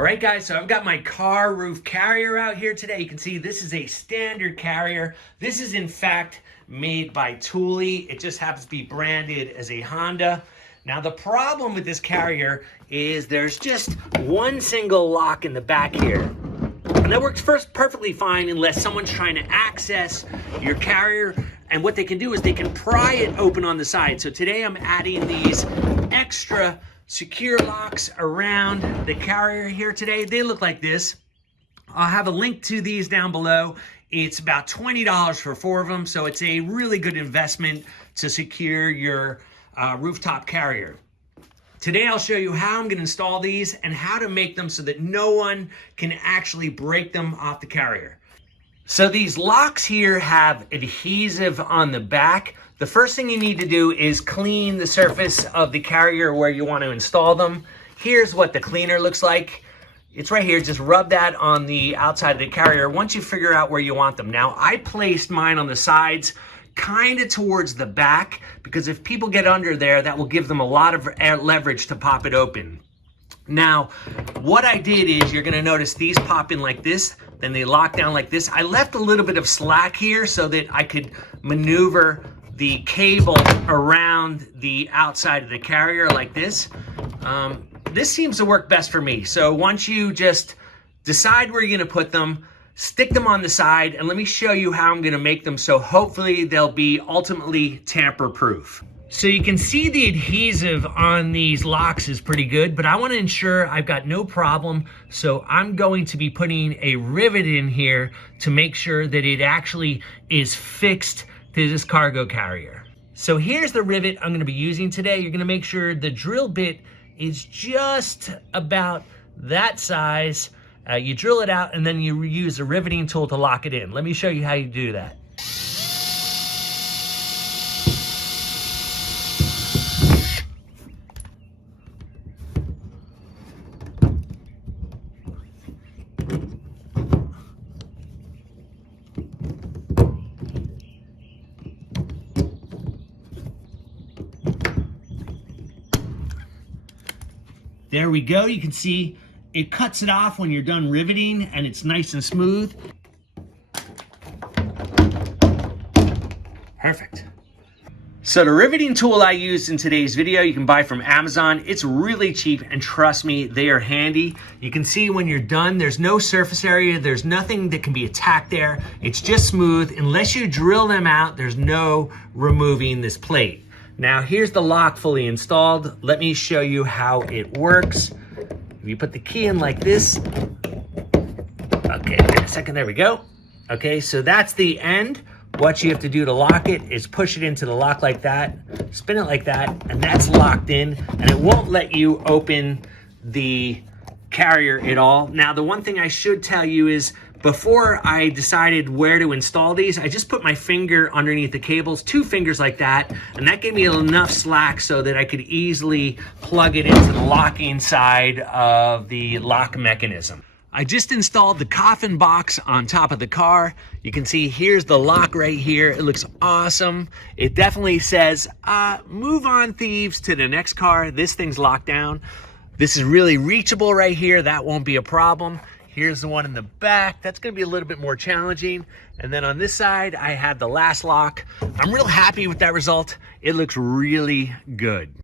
All right, guys, so I've got my car roof carrier out here today. You can see this is a standard carrier. This is, in fact, made by Thule. It just happens to be branded as a Honda. Now, the problem with this carrier is there's just one single lock in the back here. And that works perfectly fine unless someone's trying to access your carrier. And what they can do is they can pry it open on the side. So today I'm adding these extra secure locks around the carrier here today. They look like this. I'll have a link to these down below. It's about $20 for 4 of them, so it's a really good investment to secure your rooftop carrier. Today I'll show you how I'm going to install these and how to make them so that no one can actually break them off the carrier. So these locks here have adhesive on the back. The first thing you need to do is clean the surface of the carrier where you want to install them. Here's what the cleaner looks like. It's right here. Just rub that on the outside of the carrier once you figure out where you want them. Now, I placed mine on the sides, kind of towards the back, because if people get under there, that will give them a lot of leverage to pop it open. Now, what I did is you're going to notice these pop in like this, then they lock down like this. I left a little bit of slack here so that I could maneuver the cable around the outside of the carrier like this. This seems to work best for me. So once you just decide where you're going to put them, stick them on the side, and let me show you how I'm going to make them so hopefully they'll be ultimately tamper-proof. So you can see the adhesive on these locks is pretty good, but I want to ensure I've got no problem. So I'm going to be putting a rivet in here to make sure that it actually is fixed to this cargo carrier. So here's the rivet I'm going to be using today. You're going to make sure the drill bit is just about that size. You drill it out and then you use a riveting tool to lock it in. Let me show you how you do that. There we go. You can see it cuts it off when you're done riveting and it's nice and smooth. Perfect. So the riveting tool I used in today's video, you can buy from Amazon. It's really cheap, and trust me, they are handy. You can see when you're done, there's no surface area. There's nothing that can be attacked there. It's just smooth. Unless you drill them out, there's no removing this plate. Now here's the lock fully installed. Let me show you how it works. If you put the key in like this, okay, wait a second, there we go. Okay, so that's the end. What you have to do to lock it is push it into the lock like that, spin it like that, and that's locked in, and it won't let you open the carrier at all. Now, the one thing I should tell you is before I decided where to install these, I just put my finger underneath the cables, 2 fingers like that, and that gave me enough slack so that I could easily plug it into the locking side of the lock mechanism. I just installed the coffin box on top of the car. You can see here's the lock right here. It looks awesome. It definitely says, move on thieves to the next car. This thing's locked down. This is really reachable right here. That won't be a problem. Here's the one in the back. That's gonna be a little bit more challenging. And then on this side, I have the last lock. I'm real happy with that result. It looks really good.